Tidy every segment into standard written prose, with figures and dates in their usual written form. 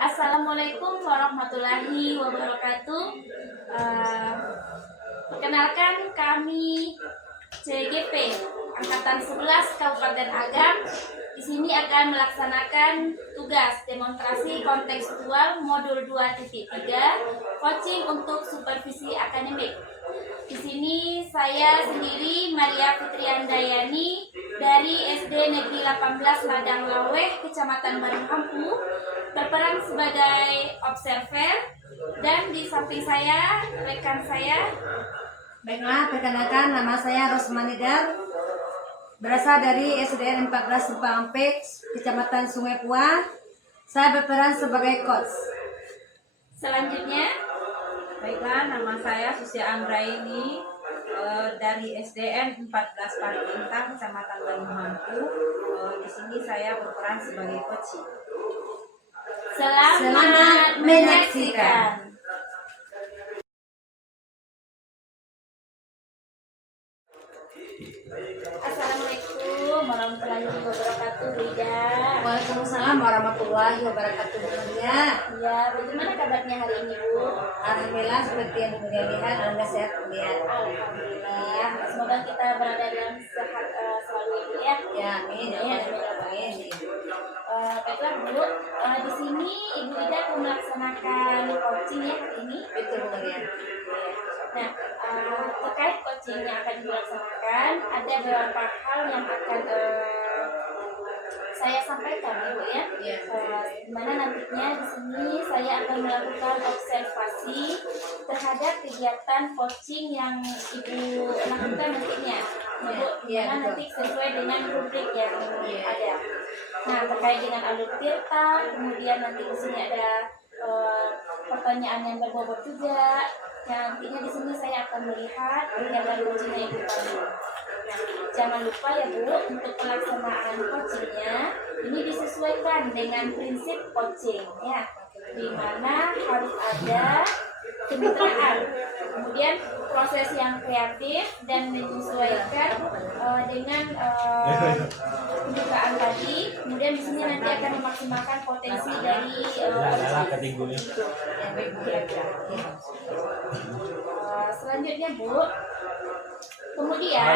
Assalamualaikum warahmatullahi wabarakatuh. Eh, Perkenalkan kami CGP Angkatan 11 Kabupaten Agam. Di sini akan melaksanakan tugas demonstrasi kontekstual modul 2.3 coaching untuk supervisi akademik. Di sini saya sendiri Maria Fitriandayani dari SD Negeri 18 Ladang Laweh, Kecamatan Baranghampu, berperan sebagai observer, dan di samping saya rekan saya. Baiklah, perkenalkan nama saya Rosmanidar, berasal dari SDN 14 Simpang Ampek, Kecamatan Sungai Pua. Saya berperan sebagai coach. Selanjutnya, Baiklah, nama saya Susia Anggraini dari SDN 14 Parintang, Kecamatan Baranghampu. Di sini saya berperan sebagai coach. selamat menyaksikan. Assalamualaikum warahmatullahi wabarakatuh, Rida. Waalaikumsalam warahmatullahi wabarakatuh. Ya, bagaimana kabarnya hari ini, Bu? Alhamdulillah, seperti yang kemudian lihat, Anda sehat kemudian. Alhamdulillah. Semoga kita berada dalam sehat selalu, Ibu, ya. Ya, amin. Ya, amin. Baiklah, Bu. Di sini Ibu Ida akan melaksanakan coaching ya hari ini. Betul kemudian. Nah, terkait coaching yang akan dilaksanakan, ada beberapa hal yang akan saya sampaikan, Ibu, ya. Dimana nantinya di sini saya akan melakukan observasi terhadap kegiatan coaching yang Ibu lakukan nantinya, Bu. Dimana nanti sesuai dengan rubrik yang ada. Nah, terkait dengan alur tirta, kemudian nanti di sini ada pertanyaan yang berbobot juga. Nah, nantinya di sini saya akan melihat kegiatan coachingnya Ibu tadi. Nah, jangan lupa ya, Bu, untuk pelaksanaan coachingnya ini disesuaikan dengan prinsip coaching, ya, di mana harus ada kemitraan, kemudian proses yang kreatif, dan menyesuaikan dengan pembukaan tadi. Kemudian di sini nanti akan memaksimalkan potensi dari selanjutnya, Bu. Kemudian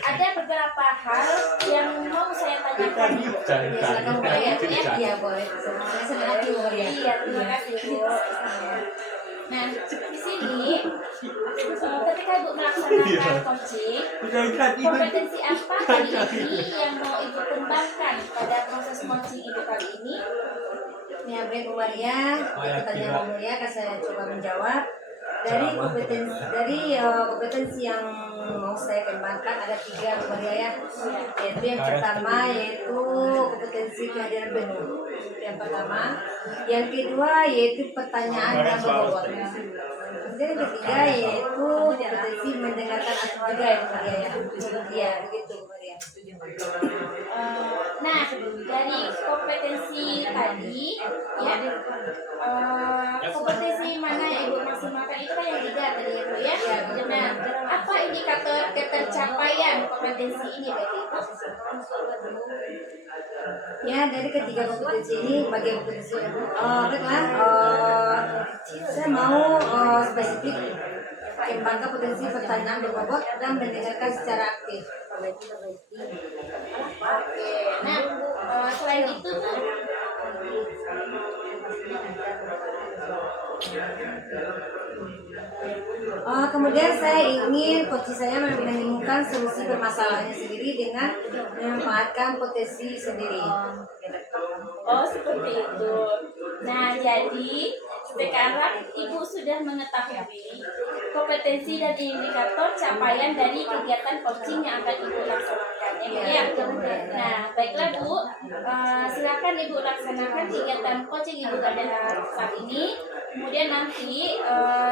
ada beberapa hal yang mau saya tanyakan. Silakan Bu ya. Iya, boleh. Saya Iya, terima kasih, Bu. Nah, di sini ketika Ibu melaksanakan coaching, kompetensi apa kali ini yang mau Ibu kembangkan pada proses coaching Ibu kali ini? Ya, baik Bu Maria, pertanyaan Bu Maria akan saya coba menjawab. Dari kompetensi yang mau saya kembangkan ada 3 Bu Maria ya. Yaitu yang pertama yaitu kompetensi kehadiran penuh. Yang pertama, yang kedua yaitu pertanyaan yang berbobot. Kemudian yang ketiga yaitu kompetensi mendengarkan asal juga ya Bu Maria ya. Iya, begitu Bu Maria. Nah, dari kompetensi tadi, ya, kompetensi mana yang Ibu maksimalkan itu kan yang 3 tadi ya, Bu, ya. Nah, apa indikator ketercapaian kompetensi ini bagi Ibu? Ya, dari ketiga kompetensi ini bagi kompetensi baiklah, saya mau spesifik kembangkan potensi pertanyaan berbobot dan mendengarkan secara aktif. Oke, nah, selain itu, Bu, kemudian saya ingin coach saya menemukan solusi permasalahannya sendiri dengan memanfaatkan potensi sendiri. oh seperti itu. Nah, jadi sekarang Ibu sudah mengetahui kompetensi dan indikator capaian dari kegiatan coaching yang akan Ibu laksanakan, ya. Nah, baiklah, Bu, silakan Ibu laksanakan kegiatan coaching Ibu pada saat ini. Kemudian nanti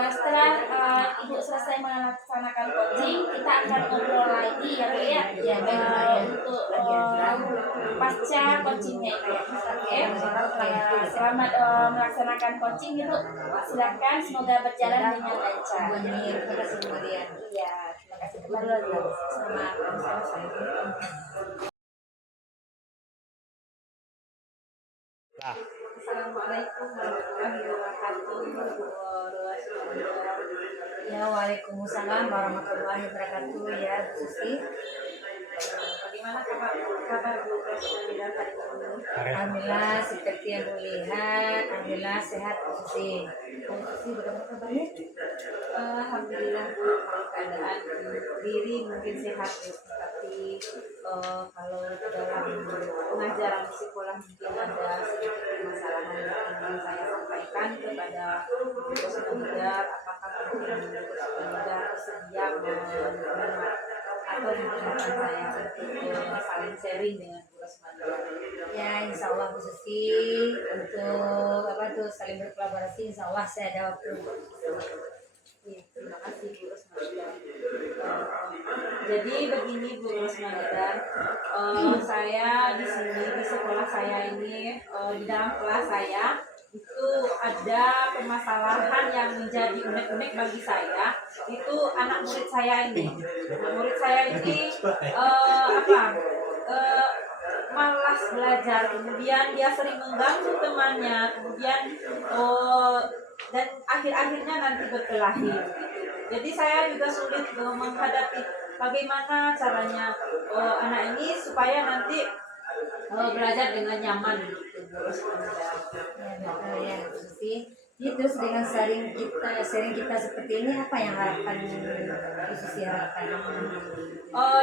setelah Ibu selesai melaksanakan coaching, kita akan ngobrol lagi ya, Bu, ya. Untuk pasca coachingnya itu, ya. Oke. Selamat melaksanakan coaching, Ibu. Silakan, semoga berjalan dengan lancar. Terima kasih Bu Maria. Iya, terima kasih kembali. Selamat. Assalamualaikum warahmatullahi wabarakatuh. Ya, waalaikumsalam warahmatullahi wabarakatuh ya Bu Susi. Bagaimana kabar Bu Resmanda hari ini? Alhamdulillah seperti yang Bu lihat, alhamdulillah sehat Bu Susi. Bu Susi bagaimana kabarnya? Alhamdulillah Bu, kalau keadaan diri mungkin sehat Bu, tapi kalau dalam pengajaran di sekolah mungkin ada sedikit permasalahan yang ingin saya sampaikan kepada Bu Resmanda. Apakah mungkin Bu Resmanda bersedia menerima atau menggunakan saya untuk saling sharing dengan Bu Resmanda? Ya, insya Allah Bu Susi untuk saling berkolaborasi, insya Allah saya ada waktu. Ya, terima kasih Bu Resmanda. Jadi begini Bu Resmanda, saya di sini di sekolah saya ini di dalam kelas saya itu ada permasalahan yang menjadi unik-unik bagi saya. Itu anak murid saya ini. Anak murid saya ini malas belajar, kemudian dia sering mengganggu temannya, kemudian dan akhir-akhirnya nanti berkelahi. Jadi saya juga sulit menghadapi bagaimana caranya anak ini supaya nanti belajar dengan nyaman gitu. Ya, Bu Susi. Jadi terus dengan sharing kita seperti ini, apa yang harapan Bu Susi harapkan?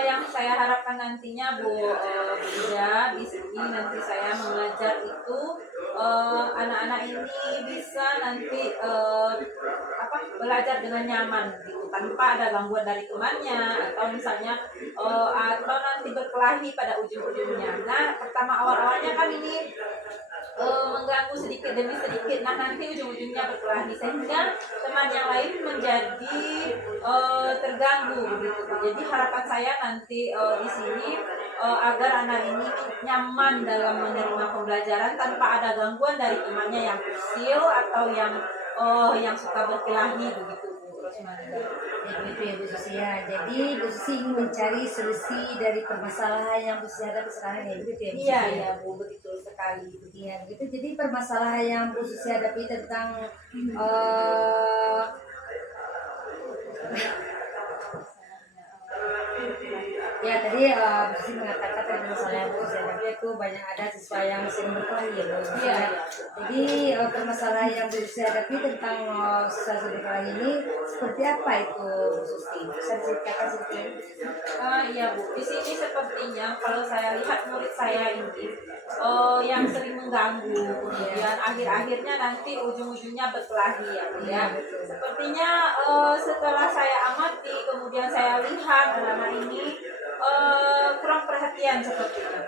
Yang saya harapkan nantinya Bu Ida di sini nanti saya mengajar itu anak-anak ini bisa nanti belajar dengan nyaman gitu tanpa ada gangguan dari temannya atau misalnya atau nanti berkelahi pada ujung-ujungnya. Nah, pertama awal-awalnya kan ini mengganggu sedikit demi sedikit, nah nanti ujung-ujungnya berkelahi sehingga teman yang lain menjadi terganggu begitu. Jadi harapan saya nanti di sini agar anak ini nyaman dalam menerima pembelajaran tanpa ada gangguan dari temannya yang usil atau yang suka berkelahi begitu Bu Resmanda. Ya begitu ya Bu Susi ya. Jadi Bu Susi ingin mencari solusi dari permasalahan yang Bu Susi hadapi sekarang ya, begitu ya Bu Susi? Iya ya Bu, betul sekali. Iya begitu. Jadi permasalahan yang Bu Susi hadapi tentang ya tadi Bu Susi mengatakan tentang masalah yang Bu Susi hadapi itu banyak ada siswa yang sering berkelahi ya Bu Susi. Iya. Jadi permasalahan yang Bu Susi hadapi tentang siswa berkelahi ini seperti apa itu Bu Susi? Bisa diceritakan sedikit? Iya Bu, di sini sepertinya kalau saya lihat murid saya ini yang sering mengganggu, kemudian akhir-akhirnya nanti ujung-ujungnya berkelahi ya Bu ya. Sepertinya setelah saya amati, kemudian saya lihat anak-anak ini kurang perhatian sepertinya.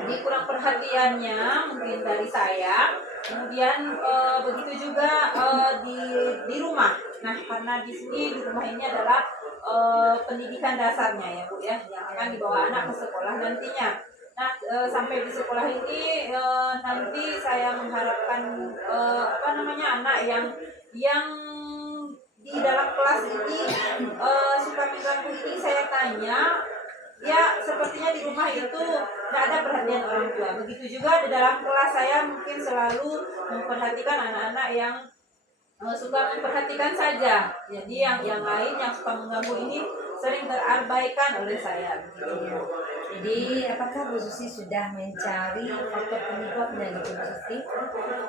Jadi kurang perhatiannya mungkin dari saya. Kemudian begitu juga di rumah. Nah, karena di sini di rumah ini adalah pendidikan dasarnya ya Bu ya, yang akan dibawa anak ke sekolah nantinya. Nah, sampai di sekolah ini nanti saya mengharapkan anak yang di dalam kelas ini suka mengganggu ini saya tanya, ya sepertinya di rumah itu tidak ada perhatian orang tua. Begitu juga di dalam kelas saya mungkin selalu memperhatikan anak-anak yang suka memperhatikan saja. Jadi yang lain yang suka mengganggu ini sering terabaikan oleh saya. Begitu. Jadi apakah Bu Susi sudah mencari faktor penyebabnya gitu Bu Susi?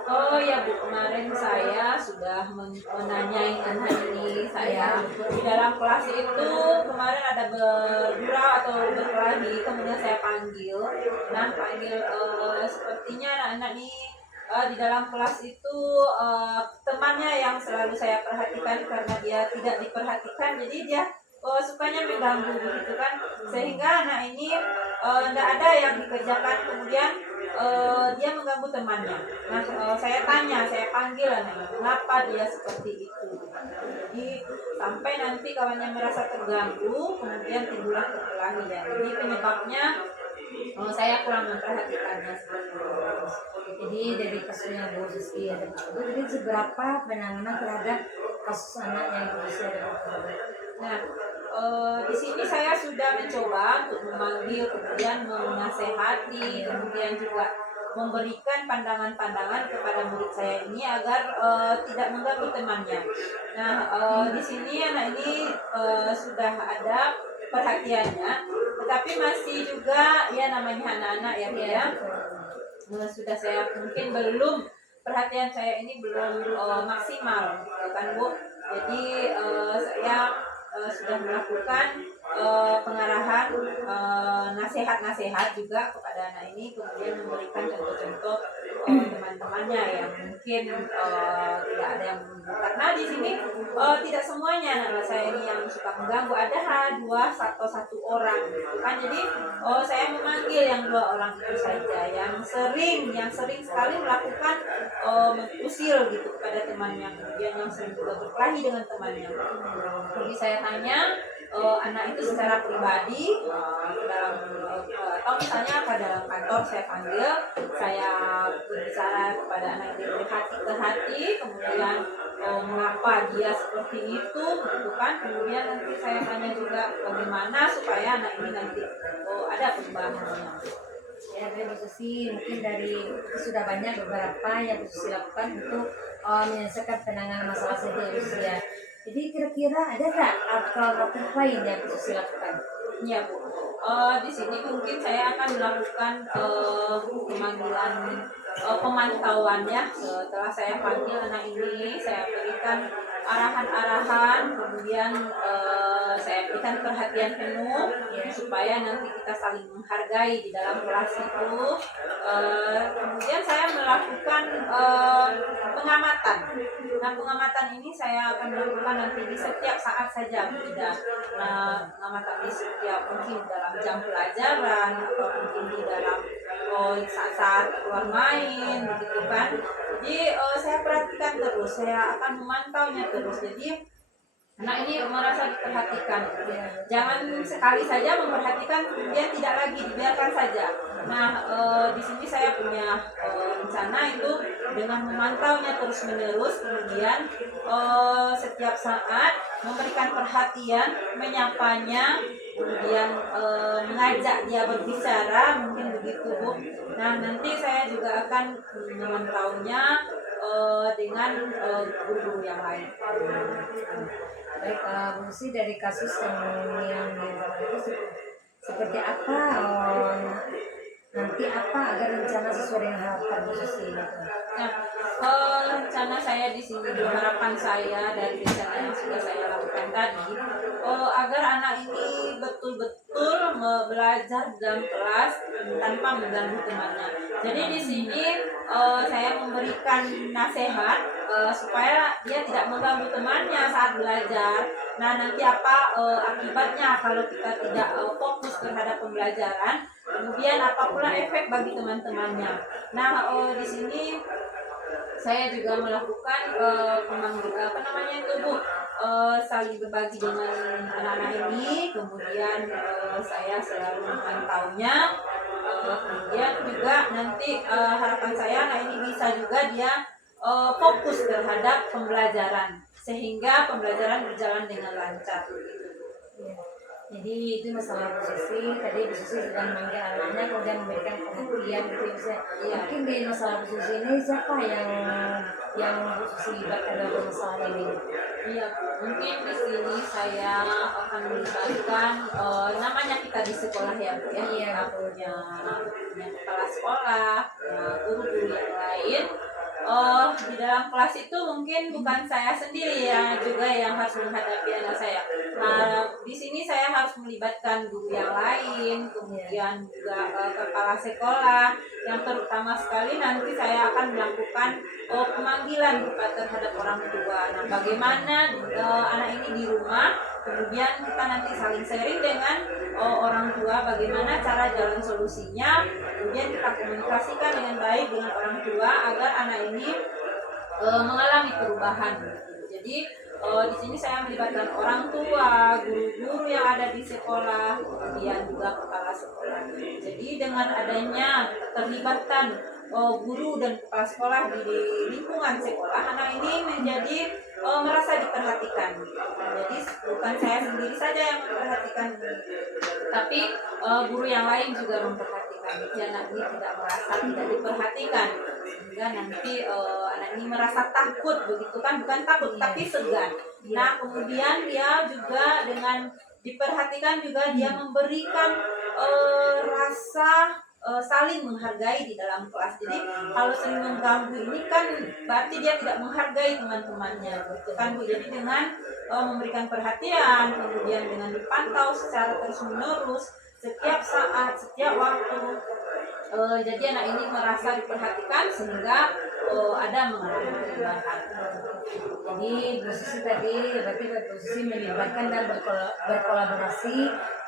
Oh ya Bu, kemarin saya sudah menanyai anak ini saya di dalam kelas itu kemarin ada berdura atau berkelahi, kemudian saya panggil. Nah sepertinya anak-anak ini di dalam kelas itu temannya yang selalu saya perhatikan karena dia tidak diperhatikan, jadi dia sukanya mengganggu begitu kan, sehingga anak ini tidak ada yang dikerjakan, kemudian dia mengganggu temannya. Nah saya tanya, saya panggil anak ini, kenapa dia seperti itu. Jadi sampai nanti kawannya merasa terganggu, kemudian timbullah perkelahian. Jadi penyebabnya saya kurang memperhatikannya seperti itu. Jadi dari kasusnya Bu Susi ada tersebut, jadi seberapa penanganan terhadap kasus anak yang Bu Susi ada tersebut? Nah, di sini saya sudah mencoba untuk memanggil, kemudian menasehati, kemudian juga memberikan pandangan-pandangan kepada murid saya ini agar tidak mengganggu temannya. Nah, di sini anak ini sudah ada perhatiannya, tetapi masih juga ya namanya anak-anak ya Bu ya. Sudah saya mungkin belum perhatian saya ini belum maksimal kan Bu. Jadi saya sudah melakukan pengarahan nasihat-nasihat juga kepada anak ini, kemudian memberikan contoh-contoh teman-temannya yang mungkin tidak ada yang mengganggu, karena di sini tidak semuanya anak saya ini yang suka mengganggu, ada satu orang kan. Jadi saya memanggil yang 2 orang itu saja yang sering sekali melakukan usil gitu kepada temannya, kemudian yang sering juga berkelahi dengan temannya. Jadi saya tanya anak itu secara pribadi dalam atau misalnya ke dalam kantor saya panggil, saya berbicara kepada anak itu dari hati ke hati, kemudian mengapa dia seperti itu gitu kan. Kemudian nanti saya tanya juga bagaimana supaya anak ini nanti ada perubahannya. Ya, Bu Susi, mungkin dari sudah banyak beberapa yang Bu Susi lakukan untuk menyelesaikan penanganan masalah sedih usia. Jadi kira-kira ada nggak alternatif lain yang Bu Susi lakukan? Iya Bu, di sini mungkin saya akan melakukan pemanggilan pemantauan ya. Setelah saya panggil anak ini, saya berikan arahan-arahan, kemudian saya berikan perhatian penuh supaya nanti kita saling menghargai di dalam kelas itu. Kemudian saya melakukan pengamatan. Nah, pengamatan ini saya akan melakukan nanti di setiap saat saja, tidak pengamatan di setiap mungkin dalam jam pelajaran atau mungkin di dalam saat-saat keluar main begitu kan. Jadi saya perhatikan terus, saya akan memantaunya terus. Jadi anak ini merasa diperhatikan. Jangan sekali saja memperhatikan kemudian tidak lagi dibiarkan saja. Nah, di sini saya punya rencana itu dengan memantaunya terus menerus, kemudian setiap saat memberikan perhatian, menyapanya, kemudian mengajak dia berbicara, mungkin begitu Bu. Nah, nanti saya juga akan memantaunya dengan guru-guru yang lain. Baik, Bu Susi, dari kasus yang itu seperti apa nanti apa agar rencana sesuai dengan harapan Bu Susi? Nah, rencana saya di sini, harapan saya dari rencana yang sudah saya lakukan tadi, agar anak ini betul-betul belajar dalam kelas tanpa mengganggu temannya. Jadi di sini saya memberikan nasihat supaya dia tidak mengganggu temannya saat belajar. Nah, nanti apa akibatnya kalau kita tidak fokus terhadap pembelajaran, kemudian apa pula efek bagi teman-temannya. Nah, di sini saya juga melakukan saling berbagi dengan anak-anak ini, kemudian saya selalu memantaunya. Kemudian juga nanti harapan saya anak ini bisa juga dia fokus terhadap pembelajaran sehingga pembelajaran berjalan dengan lancar. Ya. Jadi itu masalah Bu Susi. Tadi Bu Susi sudah memanggil anaknya, kemudian memberikan perhatian gitu ya. Mungkin di masalah Bu Susi ini siapa yang Bu Susi libatkan dalam masalah ini? Iya, mungkin di sini saya akan melibatkan namanya kita di sekolah ya Bu ya. Iya, Kita punya kepala sekolah, punya guru-guru yang lain. Di dalam kelas itu mungkin bukan saya sendiri ya juga yang harus menghadapi anak saya. Di sini saya harus melibatkan guru yang lain, kemudian juga kepala sekolah, yang terutama sekali nanti saya akan melakukan pemanggilan terhadap orang tua. Nah, bagaimana anak ini di rumah, kemudian kita nanti saling sharing dengan orang tua bagaimana cara jalan solusinya, kemudian kita komunikasikan dengan baik dengan orang tua agar anak ini mengalami perubahan. Jadi di sini saya melibatkan orang tua, guru-guru yang ada di sekolah, kemudian juga kepala sekolah. Jadi dengan adanya keterlibatan guru dan kepala sekolah di lingkungan sekolah, anak ini menjadi merasa diperhatikan. Jadi bukan saya sendiri saja yang memperhatikan, tapi guru yang lain juga memperhatikan. Jadi anak ini tidak merasa tidak diperhatikan, sehingga nanti anak ini merasa takut, begitu kan, bukan takut tapi segan. Nah kemudian dia juga dengan diperhatikan juga dia memberikan rasa saling menghargai di dalam kelas. Jadi kalau sering mengganggu ini kan berarti dia tidak menghargai teman-temannya, gitu kan Bu. Jadi dengan memberikan perhatian, kemudian dengan dipantau secara terus-menerus setiap saat, setiap waktu, jadi anak ini merasa diperhatikan sehingga ada mengalami perubahan. Jadi Bu Susi tadi berarti Bu Susi melibatkan dan berkolaborasi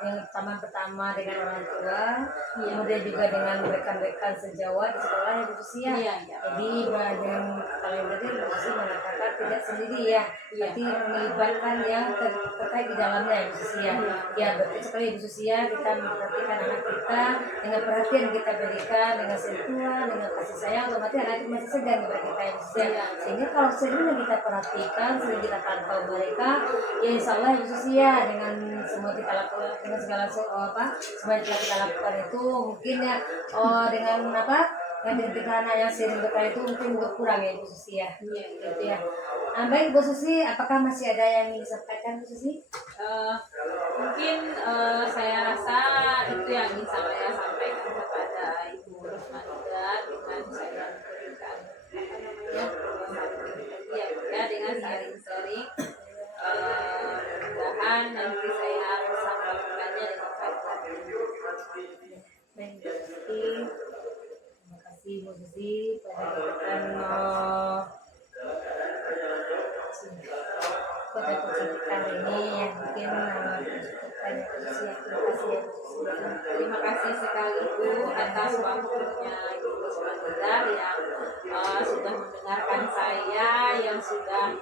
yang pertama dengan orang tua, kemudian juga dengan rekan-rekan sejawat di sekolah ya Bu Susi ya. Iya. Jadi dengan kalau berarti Bu Susi mengatakan tidak sendiri ya, berarti melibatkan yang terkait di dalamnya ya Bu Susi ya. Ya betul sekali Bu Susi ya, kita memperhatikan anak kita dengan perhatian kita berikan dengan sentuhan, dengan kasih sayang, otomatis anak itu masih segan kepada kita ya Bu Susi ya. Sehingga kalau sering kita perhatikan, sering kita pantau mereka, ya insya Allah Bu Susi ya, dengan semua kita lakukan, dengan segala semua yang kita lakukan itu mungkin ya dengan yang ketika anak yang sering berkali itu mungkin berkurang ya Bu Susi ya. Gitu ya. Baik Bu Susi, apakah masih ada yang ingin disampaikan Bu Susi? Mungkin saya rasa itu yang ingin saya sampaikan kepada Ibu Rosmanda dengan saya memberikan ya dengan sharing. Mudah-mudahan nanti saya bisa melakukannya dengan baik. Baik Bu Susi, terima kasih Bu Susi pada kita hari ini yang mungkin cukupkan ya Bu Susi ya. Terima kasih ya Bu Susi. Terima kasih sekali Bu atas waktunya Ibu Rosmanda yang sudah mendengarkan saya, yang sudah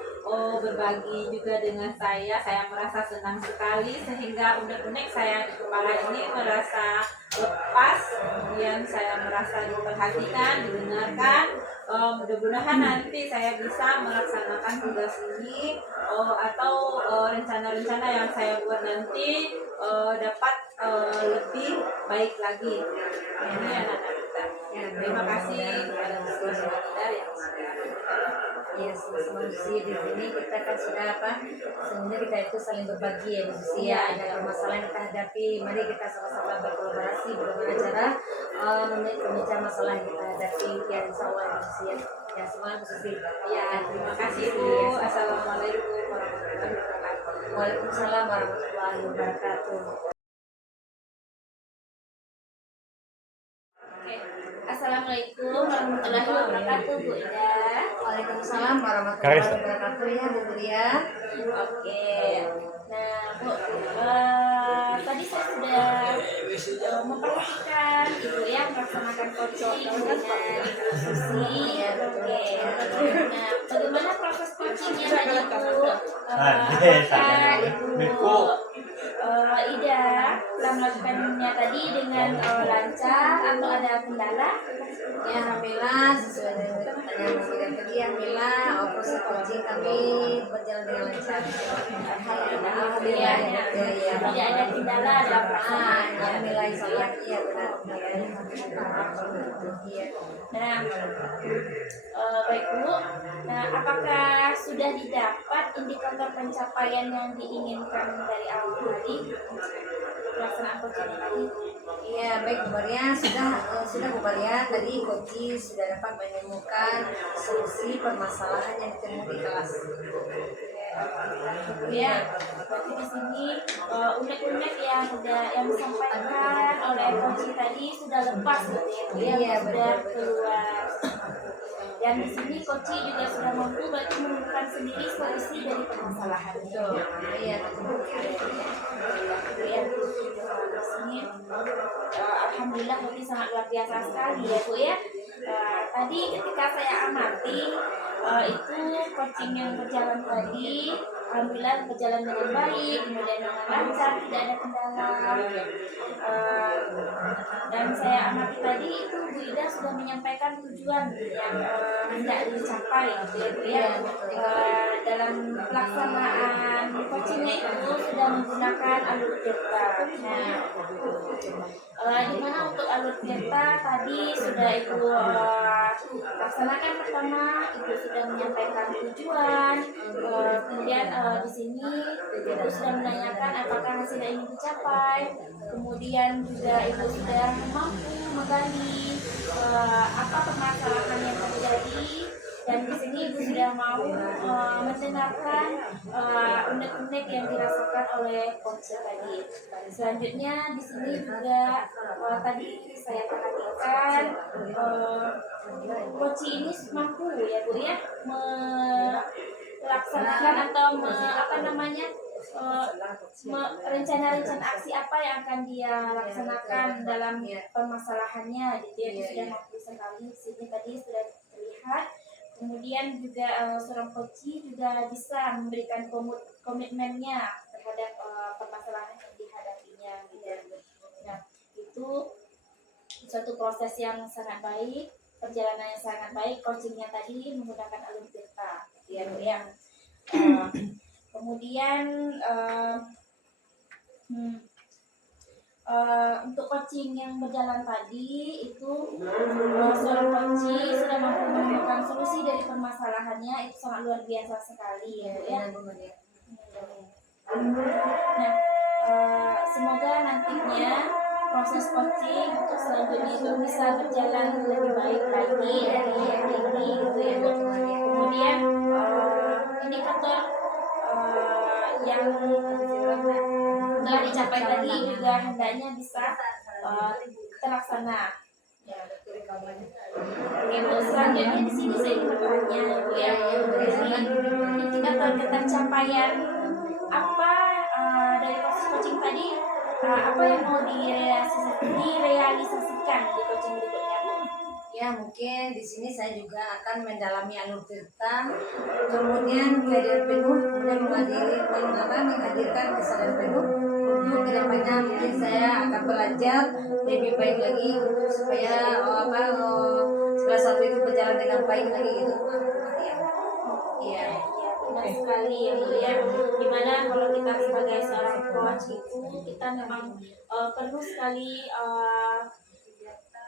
berbagi juga dengan saya. Saya merasa senang sekali sehingga unek-unek saya di kepala ini merasa lepas, kemudian saya merasa diperhatikan, didengarkan. Mudah-mudahan nanti saya bisa melaksanakan tugas ini atau rencana-rencana yang saya buat nanti dapat lebih baik lagi. Ini anak-anak kita. Ya, terima kasih kepada Bu Rosmanda yang sudah Ya, sama Susi di sini kita kan sudah sebenarnya kita itu saling berbagi ya Bu Susi ya, ada permasalahan yang kita hadapi, mari kita sama-sama berkolaborasi bagaimana cara memecah masalah yang kita hadapi ya insya Allah ya Bu Susi ya. Ya semangat Bu Susi. Ya, terima kasih Bu. Assalamualaikum warahmatullahi wabarakatuh. Waalaikumsalam warahmatullahi wabarakatuh. Assalamualaikum warahmatullahi wabarakatuh Bu Ida. Waalaikumsalam warahmatullahi wabarakatuh ya Bu Ria. Oke. Nah Bu, tadi saya sudah memperhatikan Ibu yang melaksanakan coaching dengan Ibu Susi. Oke. Nah, bagaimana proses coachingnya tadi Bu? Apakah Ibu Ida telah melakukannya tadi dengan lancar atau ada kendala? Ya alhamdulillah sesuai dengan pertanyaan Bu Ria tadi, alhamdulillah proses coaching kami berjalan dengan lancar. Alhamdulillah, tidak ada kendala dalam pelaksanaan. Alhamdulillah insya Allah iya benar. Nah, baik Bu. Nah, apakah sudah didapat indikator pencapaian yang diinginkan dari awal tadi pelaksanaan coaching tadi? Iya baik Bu Maria, sudah Bu Maria tadi coaching sudah dapat menemukan solusi permasalahan yang ditemui di kelas. Ya, berarti di sini unek-unek yang disampaikan oleh coaching tadi sudah lepas gitu ya, Iya, sudah betul. keluar. Dan di sini coaching juga sudah mampu berarti menemukan sendiri solusi dari permasalahan. Betul. Iya betul. Ya, di sini alhamdulillah berarti sangat luar biasa sekali ya Bu ya. Tadi ketika saya amati itu coaching yang berjalan tadi alhamdulillah berjalan dengan baik, kemudian dengan lancar, tidak ada kendala. Dan saya amati tadi itu Bu Ida sudah menyampaikan tujuan yang hendak dicapai gitu ya Bu ya. Dalam dalam pelaksanaan coachingnya itu sudah menggunakan alur delta. Nah, di mana untuk alur delta tadi sudah ibu laksanakan. Pertama ibu sudah menyampaikan tujuan, kemudian di sini ibu sudah menanyakan apakah hasilnya ini dicapai, kemudian juga ibu sudah mampu menggali apa permasalahan yang terjadi, dan di sini ibu sudah mau mendengarkan unek-unek yang dirasakan oleh coach tadi. Selanjutnya di sini juga tadi saya perhatikan coach ini mampu ya Bu ya melaksanakan atau rencana-rencana aksi apa yang akan dia laksanakan dalam permasalahannya gitu ya. Dia sudah mampu sekali di sini tadi sudah terlihat. Kemudian juga seorang coach juga bisa memberikan komitmennya terhadap permasalahan yang dihadapinya gitu. Nah, itu suatu proses yang sangat baik, perjalanan yang sangat baik. Coachingnya tadi menggunakan alur delta ya Bu ya. Kemudian untuk coaching yang berjalan tadi itu seorang coach sudah mampu menemukan solusi dari permasalahannya, itu sangat luar biasa sekali ya Bu ya. Nah, semoga nantinya proses coaching untuk selanjutnya itu bisa berjalan lebih baik lagi dari yang ini gitu ya Bu. Kemudian indikator yang telah dicapai tadi juga hendaknya bisa terlaksana. Oke Bu, selanjutnya di sini saya ingin bertanya Bu ya, indikator ketercapaian apa dari proses coaching tadi, apa yang mau direalisasikan di coaching berikutnya Bu? Ya, mungkin di sini saya juga akan mendalami alur delta, kemudian kehadiran penuh, kemudian menghadirkan kesadaran penuh untuk kedepannya. Mungkin saya akan belajar lebih baik lagi untuk supaya salah satu itu berjalan dengan baik lagi gitu. Iya. Benar sekali ya Bu ya. Dimana kalau kita sebagai seorang coach itu kita memang perlu sekali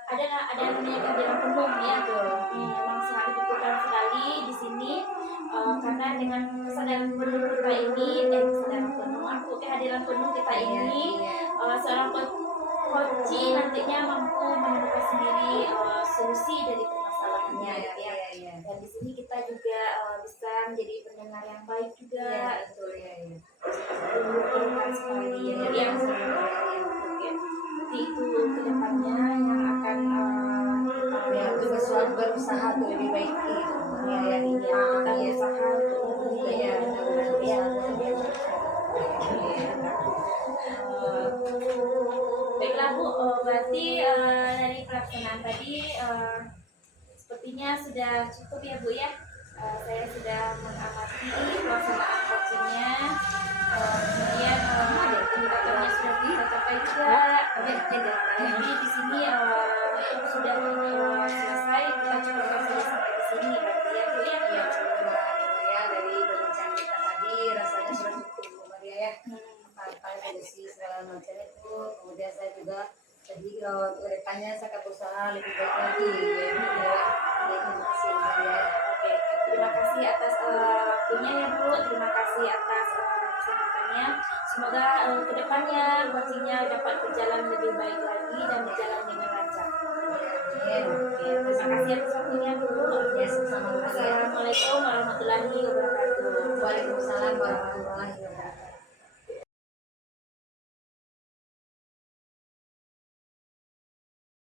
ada namanya kehadiran penuh ya tuh. Memang sangat dibutuhkan sekali di sini karena dengan kesadaran penuh kita ini kehadiran penuh kita ini seorang coach nantinya mampu menemukan sendiri solusi dari permasalahannya ya. Dan di sini kita juga bisa menjadi pendengar yang baik juga. Betul ya. Dibutuhkan sekali ya. Nanti itu kedepannya yang akan juga selalu berusaha untuk lebih baik gitu. kita berusaha baiklah Bu, berarti dari pelaksanaan tadi sepertinya sudah cukup ya Bu ya. Saya sudah mengamati pelaksanaan coachingnya, kemudian indikatornya sudah tercapai juga. Jadi di sini sudah selesai, kita cukupkan saja sampai di sini berarti ya Bu ya. Ya, dari perbincangan kita tadi rasanya sudah cukup Bu Maria ya. Tanpa solusi segala macam itu, kemudian saya juga jadi untuk depannya saya akan berusaha lebih baik lagi ya. Terima kasih Bu Maria. Oke, terima kasih atas waktunya ya Bu, terima kasih atas kesempatannya. Semoga kedepannya coachingnya dapat berjalan lebih baik lagi dan berjalan dengan lancar. Oke, terima kasih atas waktunya Bu. Ya, sama-sama. Assalamualaikum warahmatullahi wabarakatuh. Waalaikumsalam warahmatullahi wabarakatuh.